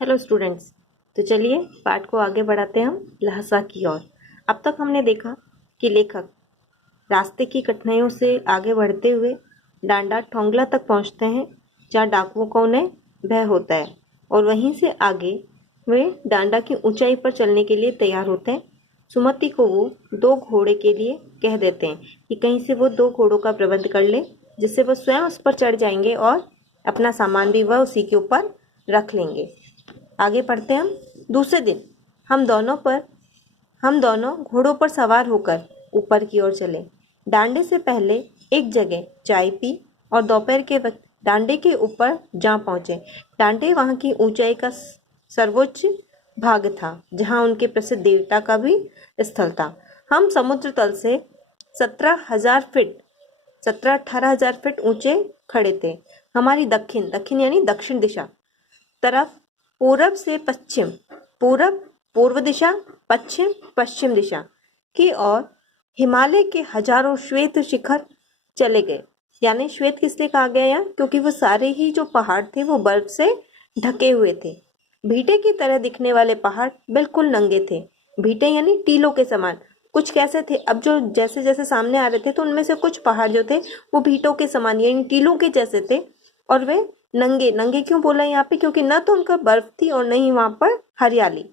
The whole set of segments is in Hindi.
Hello students. तो चलिए पाठ को आगे बढ़ाते हैं हम लहसा की ओर। अब तक हमने देखा कि लेखक रास्ते की कठिनाइयों से आगे बढ़ते हुए डांडा ठोंगला तक पहुंचते हैं, जहां डाकुओं का उन्हें भय होता है, और वहीं से आगे वे डांडा की ऊंचाई पर चलने के लिए तैयार होते हैं। सुमति को वो 2 घोड़े के लिए कह देते हैं कि कहीं से वो 2 घोड़ों का प्रबंध कर ले, जिससे वो स्वयं उस पर चढ़ जाएंगे और अपना सामान भी वह उसी के ऊपर रख लेंगे। आगे पढ़ते हैं हम। दूसरे दिन हम दोनों घोड़ों पर सवार होकर ऊपर की ओर चले। डांडे से पहले एक जगह चाय पी और दोपहर के वक्त डांडे के ऊपर जा पहुंचे। डांडे वहां की ऊंचाई का सर्वोच्च भाग था, जहां उनके प्रसिद्ध देवता का भी स्थल था। हम समुद्र तल से 17-18 हजार फीट ऊंचे खड़े थे। हमारी दक्षिण दक्षिण यानी दक्षिण दिशा तरफ पूरब से पश्चिम, पूर्व दिशा, पश्चिम पश्चिम दिशा की ओर हिमालय के हजारों श्वेत शिखर चले गए। यानी श्वेत किस लिए कहा गया यहाँ? क्योंकि वो सारे ही जो पहाड़ थे वो बर्फ से ढके हुए थे। भीटे की तरह दिखने वाले पहाड़ बिल्कुल नंगे थे। भीटे यानी टीलों के समान। कुछ कैसे थे? अब जो जैसे जैसे सामने आ रहे थे तो उनमें से कुछ पहाड़ जो थे वो भीटों के समान यानी टीलों के जैसे थे, और वे नंगे। नंगे क्यों बोला यहाँ पे? क्योंकि न तो उनका बर्फ थी और न ही वहां पर हरियाली।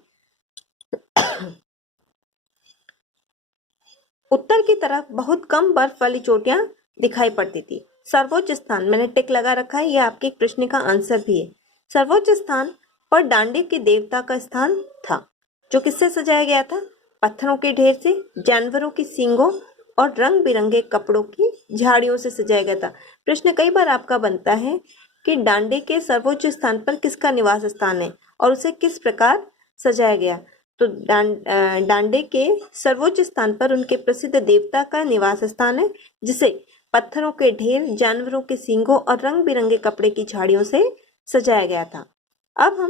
उत्तर की तरफ बहुत कम बर्फ वाली चोटियां दिखाई पड़ती थी। सर्वोच्च स्थान, मैंने टिक लगा रखा है, यह आपके एक प्रश्न का आंसर भी है। सर्वोच्च स्थान पर डांडे के देवता का स्थान था, जो किससे सजाया गया था? पत्थरों के ढेर से, जानवरों की सींगों और रंग बिरंगे कपड़ों की झाड़ियों से सजाया गया था। प्रश्न कई बार आपका बनता है कि डांडे के सर्वोच्च स्थान पर किसका निवास स्थान है और उसे किस प्रकार सजाया गया। तो डांडे के सर्वोच्च स्थान पर उनके प्रसिद्ध देवता का निवास स्थान है, जिसे पत्थरों के ढेर, जानवरों के सींगों और रंग बिरंगे कपड़े की झाड़ियों से सजाया गया था। अब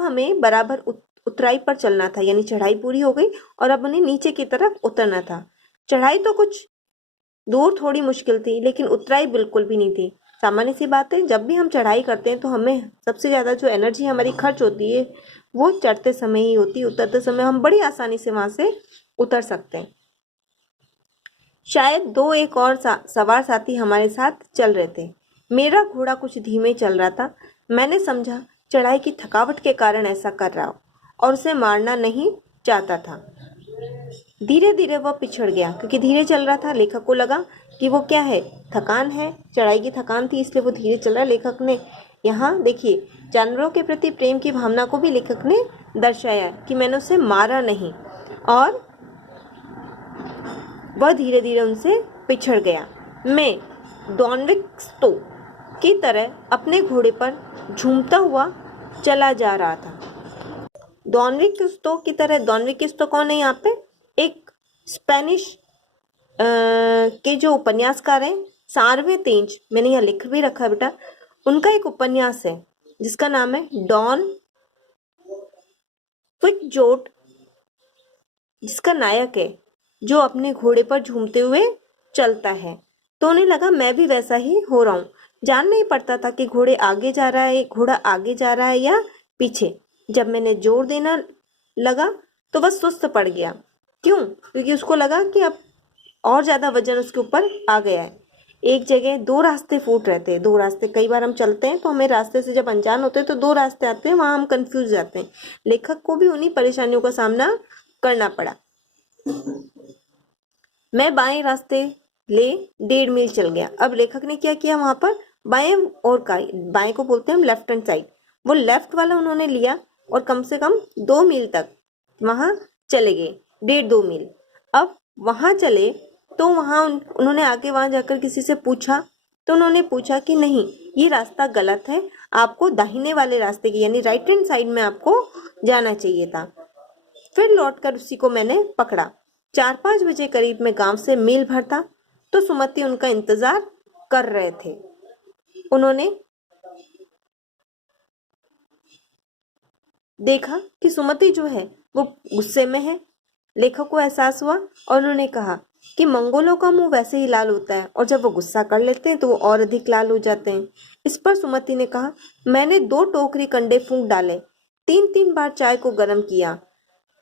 हमें बराबर उतराई पर चलना था, यानी चढ़ाई पूरी हो गई और अब उन्हें नीचे की तरफ उतरना था। चढ़ाई तो कुछ दूर थोड़ी मुश्किल थी, लेकिन उतराई बिल्कुल भी नहीं थी। सामान्य सी बात है, जब भी हम चढ़ाई करते हैं तो हमें सबसे ज्यादा जो एनर्जी हमारी खर्च होती है वो चढ़ते समय ही होती है। उतरते समय हम बड़ी आसानी से वहां से उतर सकते हैं। शायद 2 एक और सवार साथी हमारे साथ चल रहे थे। मेरा घोड़ा कुछ धीमे चल रहा था। मैंने समझा चढ़ाई की थकावट के कारण ऐसा कर रहा हो और उसे मारना नहीं चाहता था। धीरे धीरे वह पिछड़ गया, क्योंकि धीरे चल रहा था। लेखक को लगा कि वो क्या है, थकान है, चढ़ाई की थकान थी, इसलिए वो धीरे चल रहा है। लेखक ने यहाँ देखिए जानवरों के प्रति प्रेम की भावना को भी लेखक ने दर्शाया कि मैंने उसे मारा नहीं, और वह धीरे धीरे उनसे पिछड़ गया। मैं डॉनविक्स्तो की तरह अपने घोड़े पर झूमता हुआ चला जा रहा था। डॉनविक्स्तो की तरह, डॉनविक्स्तो कौन है यहाँ पे? एक स्पेनिश के जो उपन्यासकार हैं, सार्वे तेंज, मैंने यहाँ लिख भी रखा है बेटा, उनका एक उपन्यास है जिसका नाम है डॉन क्विक्सोट, जिसका नायक है जो अपने घोड़े पर झूमते हुए चलता है। तो उन्हें लगा मैं भी वैसा ही हो रहा हूँ। जान नहीं पड़ता था कि घोड़ा आगे जा रहा है या पीछे। जब मैंने जोर देना लगा तो वह सुस्त पड़ गया। क्यों? क्योंकि उसको लगा कि अब और ज्यादा वजन उसके ऊपर आ गया है। एक जगह 2 रास्ते फूट रहे थे। 2 रास्ते, कई बार हम चलते हैं तो हमें रास्ते से जब अनजान होते हैं तो 2 रास्ते आते हैं, वहां हम कंफ्यूज जाते हैं। लेखक को भी उन्हीं परेशानियों का सामना करना पड़ा। मैं बाएं रास्ते ले 1.5 मील चल गया। अब लेखक ने क्या किया, वहां पर बाएं को बोलते हैं हम लेफ्ट हैंड साइड, वो लेफ्ट वाला उन्होंने लिया और कम से कम 2 मील तक वहां चले गए, 1.5-2 मील। अब वहां चले तो उन्होंने आगे वहां जाकर किसी से पूछा, तो उन्होंने पूछा कि नहीं, ये रास्ता गलत है, आपको दाहिने वाले रास्ते की यानी राइट हैंड साइड में आपको जाना चाहिए था। फिर लौटकर उसी को मैंने पकड़ा। 4-5 बजे करीब में गांव से मील भर था, तो सुमति उनका इंतजार कर रहे थे। उन्होंने देखा कि सुमति जो है वो गुस्से में है। लेखक को एहसास हुआ और उन्होंने कहा कि मंगोलों का मुंह वैसे ही लाल होता है और जब वो गुस्सा कर लेते हैं तो वो और अधिक लाल हो जाते हैं। इस पर सुमति ने कहा, मैंने 2 टोकरी कंडे फूंक डाले, 3-3 बार चाय को गर्म किया।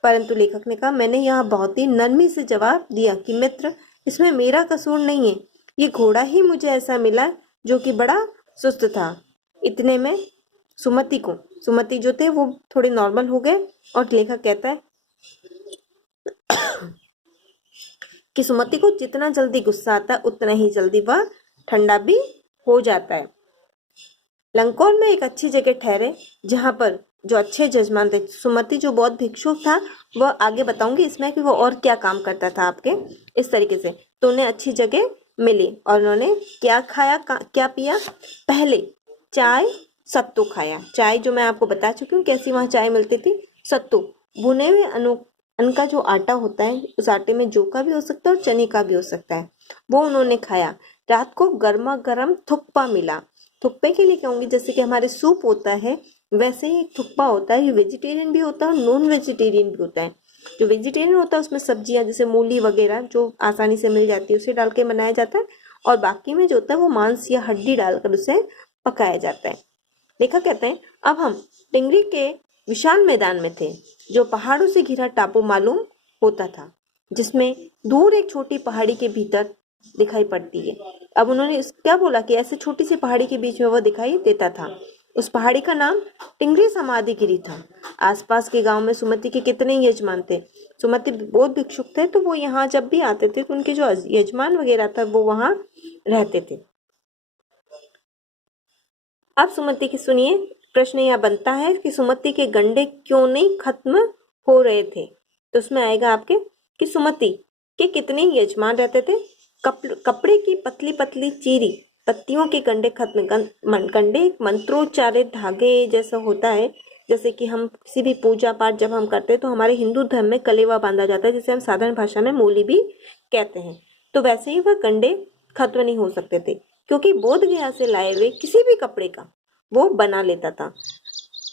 परंतु लेखक ने कहा, मैंने यहाँ बहुत ही नरमी से जवाब दिया कि मित्र, इसमें मेरा कसूर नहीं है, ये घोड़ा ही मुझे ऐसा मिला जो कि बड़ा सुस्त था। इतने में सुमति जो थे वो थोड़े नॉर्मल हो गए और लेखक कहता है कि सुमति को जितना जल्दी गुस्सा आता है उतना ही जल्दी वह ठंडा भी हो जाता है। लंकोल में एक अच्छी जगह ठहरे जहां पर जो अच्छे जजमान थे। सुमति जो बौद्ध भिक्षुक था वह आगे बताऊंगी इसमें कि वो और क्या काम करता था आपके इस तरीके से। तो उन्हें अच्छी जगह मिली और उन्होंने क्या खाया क्या पिया। पहले चाय सत्तू खाया। चाय जो मैं आपको बता चुकी हूँ कैसी वहाँ चाय मिलती थी। सत्तू भुने हुए अन्न का जो आटा होता है, उस आटे में जौ का भी हो सकता है और चने का भी हो सकता है, वो उन्होंने खाया। रात को गर्मा गर्म थुक्पा मिला। थुक्पे के लिए कहूंगी जैसे कि हमारे सूप होता है वैसे ही एक थुक्पा होता है। ये वेजिटेरियन भी होता है और नॉन वेजिटेरियन भी होता है। जो वेजिटेरियन होता है उसमें सब्जियां जैसे मूली वगैरह जो आसानी से मिल जाती है उसे डाल के बनाया जाता है, और बाकी में जो होता है वो मांस या हड्डी डालकर उसे पकाया जाता है। लेखक कहते हैं, अब हम टिंगरी के विशाल मैदान में थे जो पहाड़ों से घिरा टापू मालूम होता था, जिसमें दूर एक छोटी पहाड़ी के भीतर दिखाई पड़ती है। अब उन्होंने क्या बोला कि ऐसे छोटी सी पहाड़ी के बीच में वह दिखाई देता था। उस पहाड़ी का नाम टिंगरी समाधिगिरी था। आसपास के गांव में सुमति के कितने ही यजमान थे। सुमति बौद्ध भिक्षुक थे तो वो यहाँ जब भी आते थे तो उनके जो यजमान वगैरह था वो वहां रहते थे। अब सुमति की सुनिए, प्रश्न यह बनता है कि सुमति के गंडे क्यों नहीं खत्म हो रहे थे। तो उसमें आएगा आपके कि सुमति के कितने यजमान रहते थे। कपड़े की पतली पतली चीरी पत्तियों के गंडे खत्म। गंडे एक मंत्रोच्चारित धागे जैसा होता है। जैसे कि हम किसी भी पूजा पाठ जब हम करते हैं तो हमारे हिंदू धर्म में कलेवा बांधा जाता है, जिसे हम साधारण भाषा में मूली भी कहते हैं। तो वैसे ही वह गंडे खत्म नहीं हो सकते थे, क्योंकि बोध गया से लाए हुए किसी भी कपड़े का वो बना लेता था।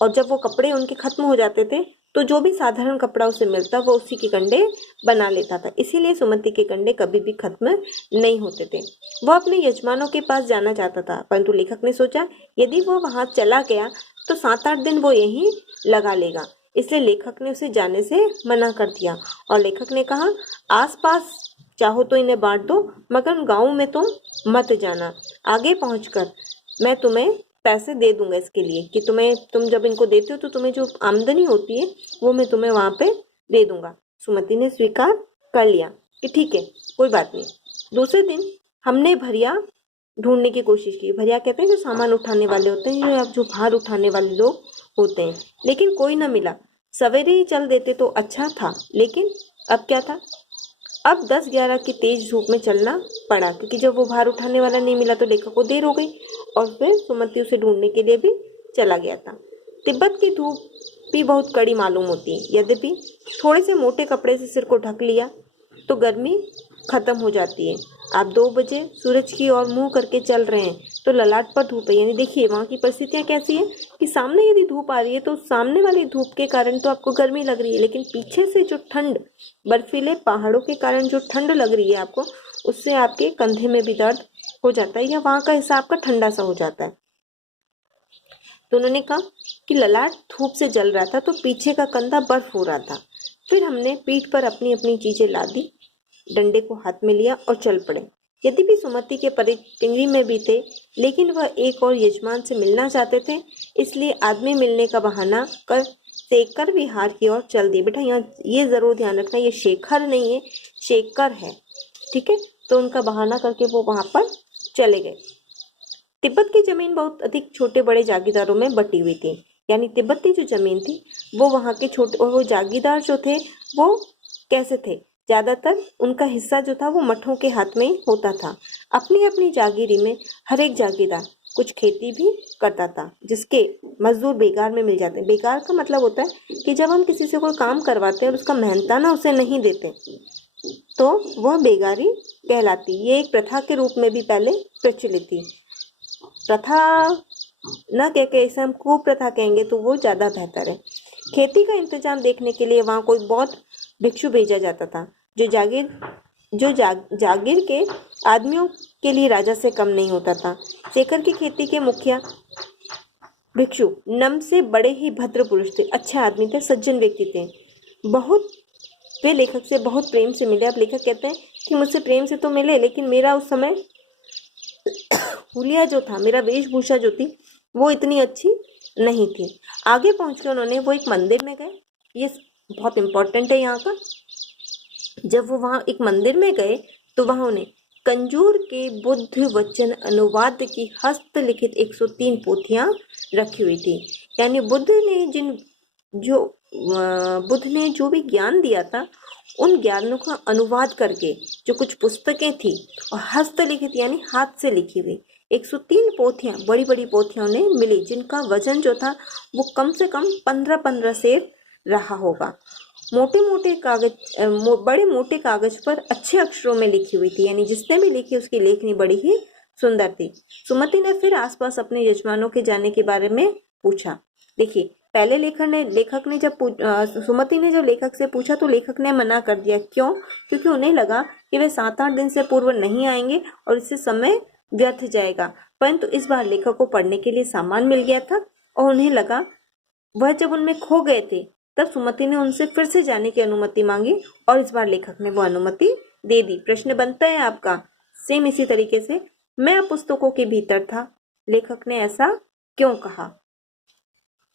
और जब वो कपड़े उनके खत्म हो जाते थे तो जो भी साधारण कपड़ा उसे मिलता वो उसी के कंडे बना लेता था। इसीलिए सुमति के कंडे कभी भी खत्म नहीं होते थे। वह अपने यजमानों के पास जाना चाहता था, परंतु लेखक ने सोचा यदि वो वहां चला गया तो 7-8 दिन वो यहीं लगा लेगा। इसलिए लेखक ने उसे जाने से मना कर दिया और लेखक ने कहा, आसपास चाहो तो इन्हें बांट दो, मगर गाँव में तुम मत जाना। आगे पहुंचकर मैं तुम्हें पैसे दे दूंगा इसके लिए कि तुम जब इनको देते हो तो तुम्हें जो आमदनी होती है वो मैं तुम्हें वहां पे दे दूंगा। सुमति ने स्वीकार कर लिया कि ठीक है, कोई बात नहीं। दूसरे दिन हमने भरिया ढूंढने की कोशिश की। भरिया कहते हैं जो सामान उठाने वाले होते हैं, जो भार उठाने वाले लोग होते हैं, लेकिन कोई ना मिला। सवेरे ही चल देते तो अच्छा था, लेकिन अब क्या था, अब 10-11 की तेज धूप में चलना पड़ा, क्योंकि जब वो भार उठाने वाला नहीं मिला तो लेखक को देर हो गई और फिर सुमति उसे ढूंढने के लिए भी चला गया था। तिब्बत की धूप भी बहुत कड़ी मालूम होती है। यद्यपि थोड़े से मोटे कपड़े से सिर को ढक लिया तो गर्मी खत्म हो जाती है। आप 2 बजे सूरज की ओर मुंह करके चल रहे हैं तो ललाट पर धूप है। यानी देखिए वहाँ की परिस्थितियाँ कैसी है कि सामने यदि धूप आ रही है तो सामने वाली धूप के कारण तो आपको गर्मी लग रही है, लेकिन पीछे से जो ठंड, बर्फीले पहाड़ों के कारण जो ठंड लग रही है आपको, उससे आपके कंधे में भी दर्द हो जाता है या वहाँ का हिस्सा आपका ठंडा सा हो जाता है। तो उन्होंने कहा कि ललाट धूप से जल रहा था तो पीछे का कंधा बर्फ हो रहा था। फिर हमने पीठ पर अपनी अपनी चीजें लादी, डंडे को हाथ में लिया और चल पड़े। यद्यपि सुमति के पति टिंगरी में भी थे, लेकिन वह एक और यजमान से मिलना चाहते थे, इसलिए आदमी मिलने का बहाना कर शेखर विहार की ओर चल दिए। बेटा यहाँ ये जरूर ध्यान रखना, ये शेखर नहीं है, शेखर है, ठीक है। तो उनका बहाना करके वो वहां पर चले गए। तिब्बत की जमीन बहुत अधिक छोटे बड़े जागीरदारों में बटी हुई थी। यानी तिब्बती जो जमीन थी वो वहां के छोटे, और वो जागीरदार जो थे वो कैसे थे, ज्यादातर उनका हिस्सा जो था वो मठों के हाथ में होता था। अपनी अपनी जागीरी में हर एक जागीरदार कुछ खेती भी करता था, जिसके मजदूर बेगार में मिल जाते हैं। बेगार का मतलब होता है कि जब हम किसी से कोई काम करवाते हैं और उसका मेहनताना उसे नहीं देते तो वह बेगारी कहलाती। ये एक प्रथा के रूप में भी पहले प्रचलित थी। प्रथा न कह के इसे हम कुप्रथा कहेंगे तो वो ज्यादा बेहतर है। खेती का इंतजाम देखने के लिए वहां कोई बौद्ध भिक्षु भेजा जाता था जो जागीर जो जागीर के आदमियों के लिए राजा से कम नहीं होता था। शेखर की खेती के मुखिया भिक्षु नम से बड़े ही भद्र पुरुष थे, अच्छे आदमी थे, सज्जन व्यक्ति थे। बहुत वे लेखक से बहुत प्रेम से मिले। अब लेखक कहते हैं कि मुझसे प्रेम से तो मिले, लेकिन मेरा उस समय हुलिया जो था, मेरा वेशभूषा जो थी वो इतनी अच्छी नहीं थी। आगे पहुंचकर उन्होंने वो एक मंदिर में गए, ये बहुत इंपॉर्टेंट है यहाँ का। जब वो वहाँ एक मंदिर में गए तो वहाँ उन्हें कंजूर के बुद्ध वचन अनुवाद की हस्तलिखित 103 पोथियां रखी हुई थी। यानी बुद्ध ने जो भी ज्ञान दिया था उन ज्ञानों का अनुवाद करके जो कुछ पुस्तकें थी और हस्तलिखित यानी हाथ से लिखी हुई 103 पोथियां, बड़ी बड़ी पोथियां उन्हें मिली, जिनका वजन जो था वो कम से कम 15-15 सेर रहा होगा। बड़े मोटे कागज पर अच्छे अक्षरों में लिखी हुई थी, यानी जिसने भी लिखी उसकी लेखनी बड़ी ही सुंदर थी। सुमति ने फिर आसपास अपने यजमानों के जाने के बारे में पूछा। देखिए, पहले सुमति ने जब लेखक से पूछा तो लेखक ने मना कर दिया। क्यों? क्योंकि उन्हें लगा कि वे 7-8 दिन से पूर्व नहीं आएंगे और इससे समय व्यर्थ जाएगा। परंतु इस बार लेखक को पढ़ने के लिए सामान मिल गया था और उन्हें लगा वह जब उनमें खो गए थे, तब सुमति ने उनसे फिर से जाने की अनुमति मांगी और इस बार लेखक ने वो अनुमति दे दी। प्रश्न बनता है आपका सेम इसी तरीके से, मैं पुस्तकों के भीतर था, लेखक ने ऐसा क्यों कहा?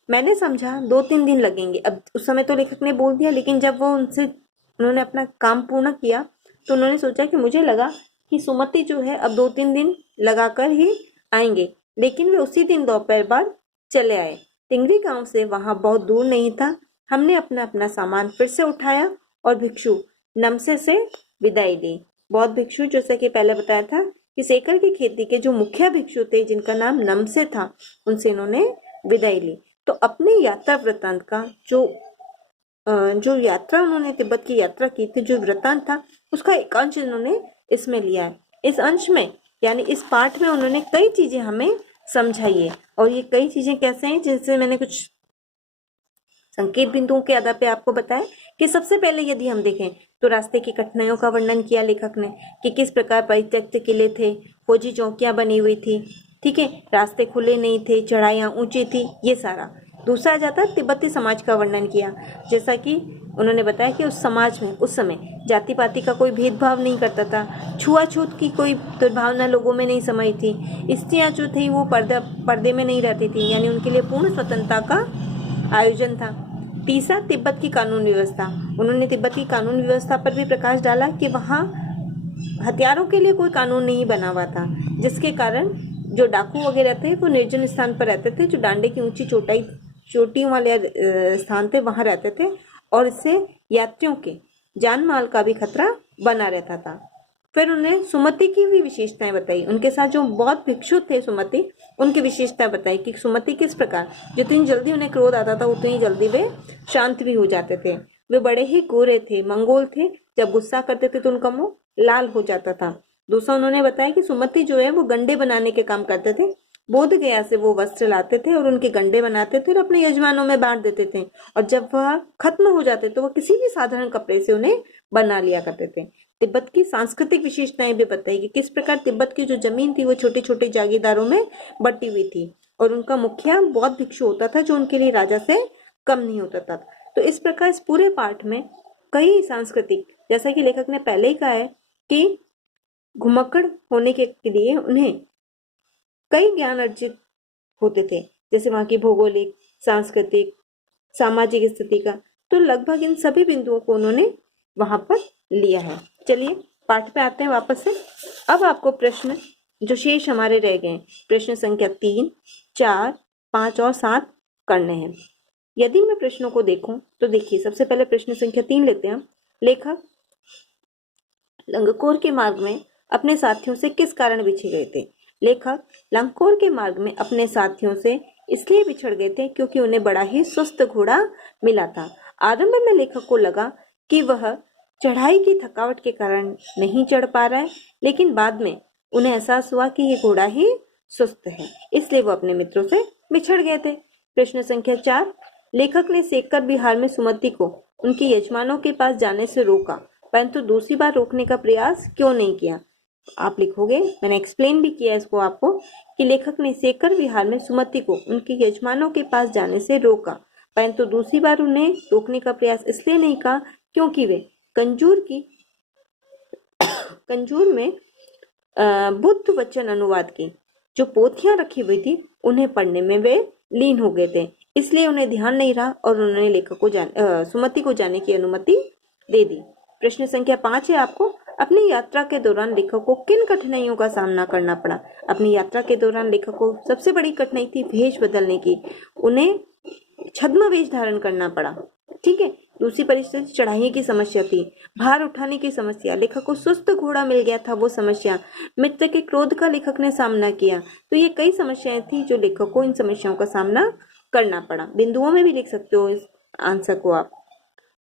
मैंने समझा 2-3 दिन लगेंगे। अब उस समय तो लेखक ने बोल दिया, लेकिन जब उन्होंने अपना काम पूर्ण किया तो उन्होंने सोचा कि मुझे लगा कि सुमति जो है अब 2-3 दिन लगाकर ही आएंगे, लेकिन वे उसी दिन दोपहर बाद चले आए। टिंगरी गांव से वहां बहुत दूर नहीं था। हमने अपना सामान फिर से उठाया और भिक्षु नमसे से विदाई ली। बौद्ध भिक्षु, जैसा कि पहले बताया था कि शेखर की खेती के जो मुखिया भिक्षु थे जिनका नाम नमसे था, उनसे इन्होंने विदाई ली। तो अपने यात्रा वृत्तांत का जो यात्रा उन्होंने तिब्बत की यात्रा की थी, जो वृत्तांत था, उसका एक अंश इन्होंने इसमें लिया है। इस अंश में यानी इस पाठ में उन्होंने कई चीजें हमें समझाई है और ये कई चीजें कैसे हैं, जिनसे मैंने कुछ संकेत बिंदुओं के आधार पे आपको बताया कि सबसे पहले यदि हम देखें तो रास्ते की कठिनाइयों का वर्णन किया लेखक ने कि किस प्रकार परित्यक्त किले थे, फौजी चौकियां बनी हुई थी, ठीक है, रास्ते खुले नहीं थे, चढ़ाइयाँ ऊंची थी, ये सारा। दूसरा आ जाता है तिब्बती समाज का वर्णन किया, जैसा कि उन्होंने बताया कि उस समाज में उस समय जाति पाति का कोई भेदभाव नहीं करता था, छुआछूत की कोई दुर्भावना लोगों में नहीं समाई थी, स्त्रियाँ जो थी वो पर्दे में नहीं रहती थी, यानी उनके लिए पूर्ण स्वतंत्रता का आयोजन था। तीसरा, तिब्बत की कानून व्यवस्था। उन्होंने तिब्बत की कानून व्यवस्था पर भी प्रकाश डाला कि वहाँ हथियारों के लिए कोई कानून नहीं बना हुआ था, जिसके कारण जो डाकू वगैरह थे वो निर्जन स्थान पर रहते थे, जो डांडे की ऊंची चोटियों वाले स्थान थे वहां रहते थे और इससे यात्रियों के जान माल का भी खतरा बना रहता था। फिर उन्हें सुमति की भी विशेषताएं बताई, उनके साथ जो बौद्ध भिक्षु थे सुमति, उनकी विशेषता बताई कि सुमति किस प्रकार जितनी जल्दी उन्हें क्रोध आता था उतनी जल्दी वे शांत भी हो जाते थे। वे बड़े ही गोरे थे, मंगोल थे, जब गुस्सा करते थे तो उनका मुंह लाल हो जाता था। दूसरा, उन्होंने बताया कि सुमति जो है वो गंडे बनाने के काम करते थे, बोध गया से वो वस्त्र लाते थे और उनके गंडे बनाते थे और अपने यजमानों में बांट देते थे, और जब वह खत्म हो जाते तो वह किसी भी साधारण कपड़े से उन्हें बना लिया करते थे। तिब्बत की सांस्कृतिक विशेषताएं भी बताई कि किस प्रकार तिब्बत की जो जमीन थी वो छोटे छोटे जागीरदारों में बटी हुई थी और उनका मुखिया बौद्ध भिक्षु होता था जो उनके लिए राजा से कम नहीं होता था। तो इस प्रकार इस पूरे पाठ में कई सांस्कृतिक, जैसा कि लेखक ने पहले ही कहा है कि घुमक्कड़ होने के लिए उन्हें कई ज्ञान अर्जित होते थे, जैसे वहां की भौगोलिक, सांस्कृतिक, सामाजिक स्थिति का, तो लगभग इन सभी बिंदुओं को उन्होंने वहां पर लिया है। चलिए पाठ पे आते हैं वापस से। अब आपको प्रश्न जो शेष हमारे रह गए, प्रश्न संख्या 3, 4, 5 और 7 करने हैं। यदि मैं प्रश्नों को देखूं तो देखिए, सबसे पहले प्रश्न संख्या 3 लेते हैं। लेखक लंगकोर के मार्ग में अपने साथियों से किस कारण बिछड़ गए थे? लेखक लंगकोर के मार्ग में अपने साथियों से इसलिए बिछड़ गए थे क्योंकि उन्हें बड़ा ही सुस्त घोड़ा मिला था। आरंभ में लेखक को लगा कि वह चढ़ाई की थकावट के कारण नहीं चढ़ पा रहा है, लेकिन बाद में उन्हें एहसास हुआ कि ये घोड़ा ही सुस्त है, इसलिए वो अपने मित्रों से बिछड़ गए थे। प्रश्न संख्या 4, लेखक ने शेखर बिहार में सुमति को उनके यजमानों के पास जाने से रोका परंतु दूसरी बार रोकने का प्रयास क्यों नहीं किया। आप लिखोगे, मैंने एक्सप्लेन भी किया इसको आपको, कि लेखक ने शेखर विहार में सुमति को उनके यजमानों के पास जाने से रोका, परंतु दूसरी बार उन्हें रोकने का प्रयास इसलिए नहीं किया क्योंकि वे कंजूर में बुद्ध वचन अनुवाद की जो पोथियां रखी हुई थी उन्हें पढ़ने में वे लीन हो गए थे, इसलिए उन्हें ध्यान नहीं रहा और उन्होंने लेखक को सुमति को जाने की अनुमति दे दी। प्रश्न संख्या 5 है आपको, अपनी यात्रा के दौरान लेखक को किन कठिनाइयों का सामना करना पड़ा। अपनी यात्रा के दौरान लेखक को सबसे बड़ी कठिनाई थी वेश बदलने की, उन्हें छद्म वेश धारण करना पड़ा। ठीक है। दूसरी परिस्थिति चढ़ाई की समस्या थी, भार उठाने की समस्या, लेखक को सुस्त घोड़ा मिल गया था वो समस्या, मित्र के क्रोध का लेखक ने सामना किया। तो ये कई समस्याएं थी जो लेखक को इन समस्याओं का सामना करना पड़ा। बिंदुओं में भी लिख सकते हो इस आंसर को आप।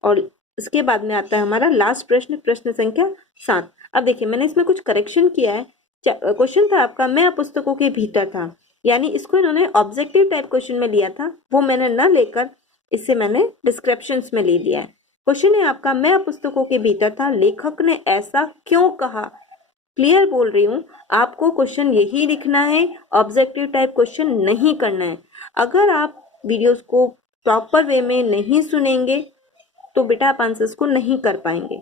और इसके बाद में आता है हमारा लास्ट प्रश्न, प्रश्न संख्या 7। अब देखिए मैंने इसमें कुछ करेक्शन किया है। क्वेश्चन था आपका, मैं पुस्तकों के भीतर था, यानी इसको इन्होंने ऑब्जेक्टिव टाइप क्वेश्चन में लिया था, वो मैंने न लेकर इससे मैंने डिस्क्रिप्शंस में ले लिया है। क्वेश्चन है आपका, मैं पुस्तकों के भीतर था, लेखक ने ऐसा क्यों कहा। क्लियर बोल रही हूँ, आपको क्वेश्चन यही लिखना है, ऑब्जेक्टिव टाइप क्वेश्चन नहीं करना है। अगर आप वीडियोस को प्रॉपर वे में नहीं सुनेंगे तो बेटा आप आंसर्स को नहीं कर पाएंगे।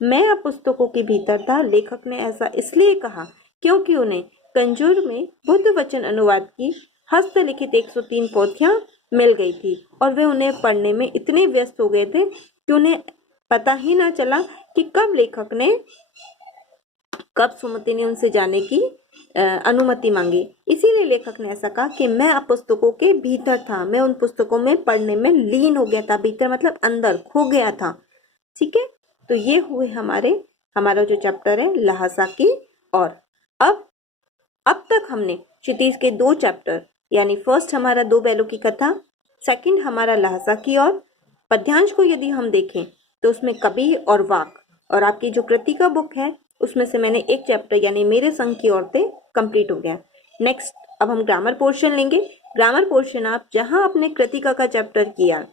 मैं पुस्तकों के भीतर था, लेखक ने ऐसा इसलिए कहा क्योंकि उन्हें कंजूर में बुद्ध वचन अनुवाद की हस्तलिखित 103 पोथियां मिल गई थी और वे उन्हें पढ़ने में इतने व्यस्त हो गए थे कि उन्हें पता ही ना चला कि कब सुमति ने उनसे जाने की अनुमति मांगी। इसीलिए लेखक ने ऐसा कहा कि मैं पुस्तकों के भीतर था, मैं उन पुस्तकों में पढ़ने में लीन हो गया था। भीतर मतलब अंदर खो गया था। ठीक है। तो ये हुए हमारा जो चैप्टर है लहासा की। और अब तक हमने क्षितिज के 2 चैप्टर, यानी फर्स्ट हमारा 2 बैलों की कथा, सेकंड हमारा लहासा की और पद्यांश को यदि हम देखें तो उसमें कवि और वाक, और आपकी जो कृतिका बुक है उसमें से मैंने एक चैप्टर यानी मेरे संग की औरतें कंप्लीट हो गया। नेक्स्ट अब हम ग्रामर पोर्शन लेंगे। ग्रामर पोर्शन आप जहां आपने कृतिका का चैप्टर किया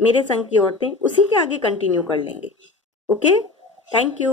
मेरे संग की औरतें, उसी के आगे कंटिन्यू कर लेंगे। Okay, thank you.